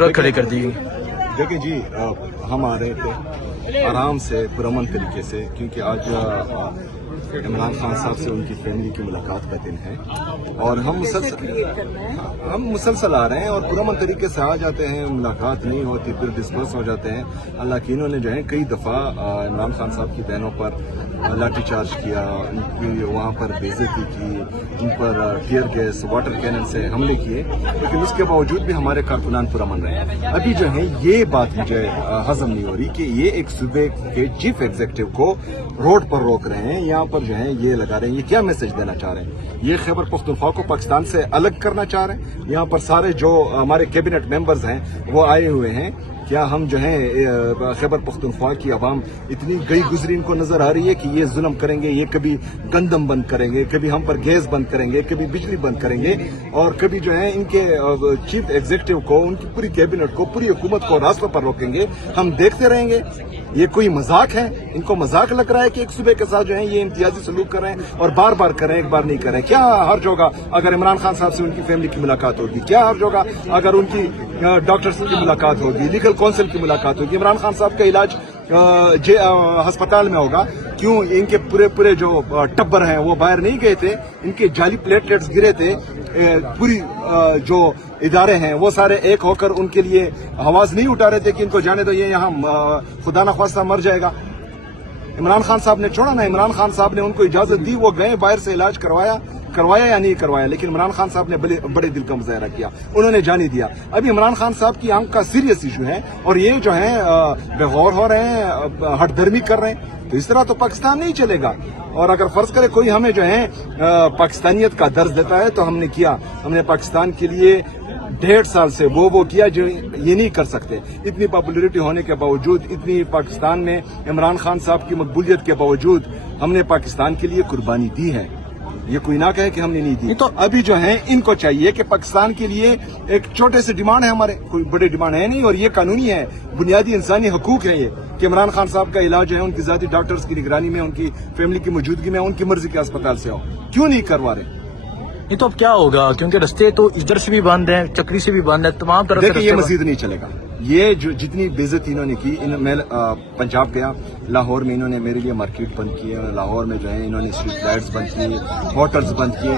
Truck کھڑے کر دی گئی. دیکھیں جی، ہم آ رہے تھے آرام سے پرامن طریقے سے، کیونکہ آج عمران خان صاحب سے ان کی فیملی کی ملاقات کا دن ہے، اور ہم مسلسل آ رہے ہیں اور پرامن طریقے سے آ جاتے ہیں. ملاقات نہیں ہوتی پھر ڈسپرس ہو جاتے ہیں. اللہ کی انہوں نے جو ہے کئی دفعہ عمران خان صاحب کی بہنوں پر لاٹھی چارج کیا، ان کی وہاں پر بے عزتی کی، ان پر ٹیئر گیس واٹر کینن سے حملے کیے، لیکن اس کے باوجود بھی ہمارے کارکنان پرامن رہے. ابھی جو ہے یہ بات مجھے ہضم نہیں ہو رہی کہ یہ ایک صوبے کے چیف ایگزیکٹو کو روڈ پر روک رہے ہیں، یہاں پر جو ہے یہ لگا رہے ہیں. یہ کیا میسج دینا چاہ رہے ہیں؟ یہ خیبر پختونخوا کو پاکستان سے الگ کرنا چاہ رہے ہیں. یہاں پر سارے جو ہمارے کیبنٹ ممبرز ہیں وہ آئے ہوئے ہیں. کیا ہم جو ہیں خیبر پختونخوا کی عوام اتنی گئی گزری ان کو نظر آ رہی ہے کہ یہ ظلم کریں گے، یہ کبھی گندم بند کریں گے، کبھی ہم پر گیس بند کریں گے، کبھی بجلی بند کریں گے، اور کبھی جو ہے ان کے چیف ایگزیکٹو کو، ان کی پوری کیبنٹ کو، پوری حکومت کو راستوں پر روکیں گے؟ ہم دیکھتے رہیں گے؟ یہ کوئی مذاق ہے؟ ان کو مذاق لگ رہا ہے کہ ایک صوبے کے ساتھ جو ہے یہ امتیازی سلوک کر رہے ہیں اور بار بار کر رہے ہیں، ایک بار نہیں کر رہے ہیں؟ کیا حرج ہوگا اگر عمران خان صاحب سے ان کی فیملی کی ملاقات ہوگی؟ کیا حرج ہوگا اگر ان کی ڈاکٹر سے کی ملاقات ہوگی، لیگل کونسل کی ملاقات ہوگی؟ عمران خان صاحب کا علاج ہسپتال میں ہوگا. کیوں ان کے پورے جو ٹبر ہیں وہ باہر نہیں گئے تھے؟ ان کے جعلی پلیٹلیٹس گرے تھے. پوری جو ادارے ہیں وہ سارے ایک ہو کر ان کے لیے آواز نہیں اٹھا رہے تھے کہ ان کو جانے دو، یہ یہاں خدا نخواستہ مر جائے گا. عمران خان صاحب نے چھوڑا نا، عمران خان صاحب نے ان کو اجازت دی، وہ گئے باہر سے علاج کروایا یا نہیں کروایا، لیکن عمران خان صاحب نے بڑے دل کا مظاہرہ کیا، انہوں نے جانے دیا. ابھی عمران خان صاحب کی آنکھ کا سیریس ایشو ہے اور یہ جو ہے بے غور ہو رہے ہیں، ہٹ دھرمی کر رہے ہیں. تو اس طرح تو پاکستان نہیں چلے گا. اور اگر فرض کرے کوئی ہمیں جو ہے پاکستانیت کا درس دیتا ہے تو ہم نے کیا، ہم نے پاکستان کے لیے 1.5 سال سے وہ کیا جو یہ نہیں کر سکتے. اتنی پاپولیرٹی ہونے کے باوجود، اتنی پاکستان میں عمران خان صاحب کی مقبولیت کے باوجود ہم نے پاکستان کے لیے قربانی دی ہے. یہ کوئی نہ کہے کہ ہم نے نہیں دی. تو ابھی جو ہے ان کو چاہیے کہ پاکستان کے لیے ایک چھوٹے سے ڈیمانڈ ہے، ہمارے کوئی بڑے ڈیمانڈ ہے نہیں، اور یہ قانونی ہے، بنیادی انسانی حقوق ہیں یہ، کہ عمران خان صاحب کا علاج ہے ان کی ذاتی ڈاکٹرز کی نگرانی میں، ان کی فیملی کی موجودگی میں، ان کی مرضی کے اسپتال سے ہو. کیوں نہیں کروا رہے؟ یہ تو اب کیا ہوگا، کیونکہ رستے تو ادھر سے بھی بند ہیں، چکری سے بھی بند ہے، تمام طرف سے. دیکھیں یہ مزید نہیں چلے گا. یہ جو جتنی بے عزتی انہوں نے کی، میں پنجاب گیا، لاہور میں انہوں نے میرے لیے مارکیٹ بند کی ہے، لاہور میں جو ہے انہوں نے اسٹریٹ لائٹس بند کیے، ہوٹلز بند کیے.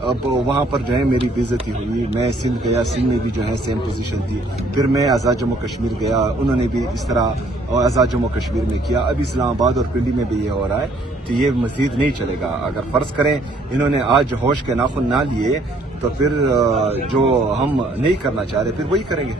اب وہاں پر جو ہے میری بے عزتی ہوئی. میں سندھ گیا، سندھ میں بھی جو ہے سیم پوزیشن تھی. پھر میں آزاد جموں کشمیر گیا، انہوں نے بھی اس طرح آزاد جموں کشمیر میں کیا. ابھی اسلام آباد اور پنڈی میں بھی یہ ہو رہا ہے. تو یہ مزید نہیں چلے گا. اگر فرض کریں انہوں نے آج ہوش کے ناخن نہ لیے تو پھر جو ہم نہیں کرنا چاہ رہے پھر وہی کریں گے.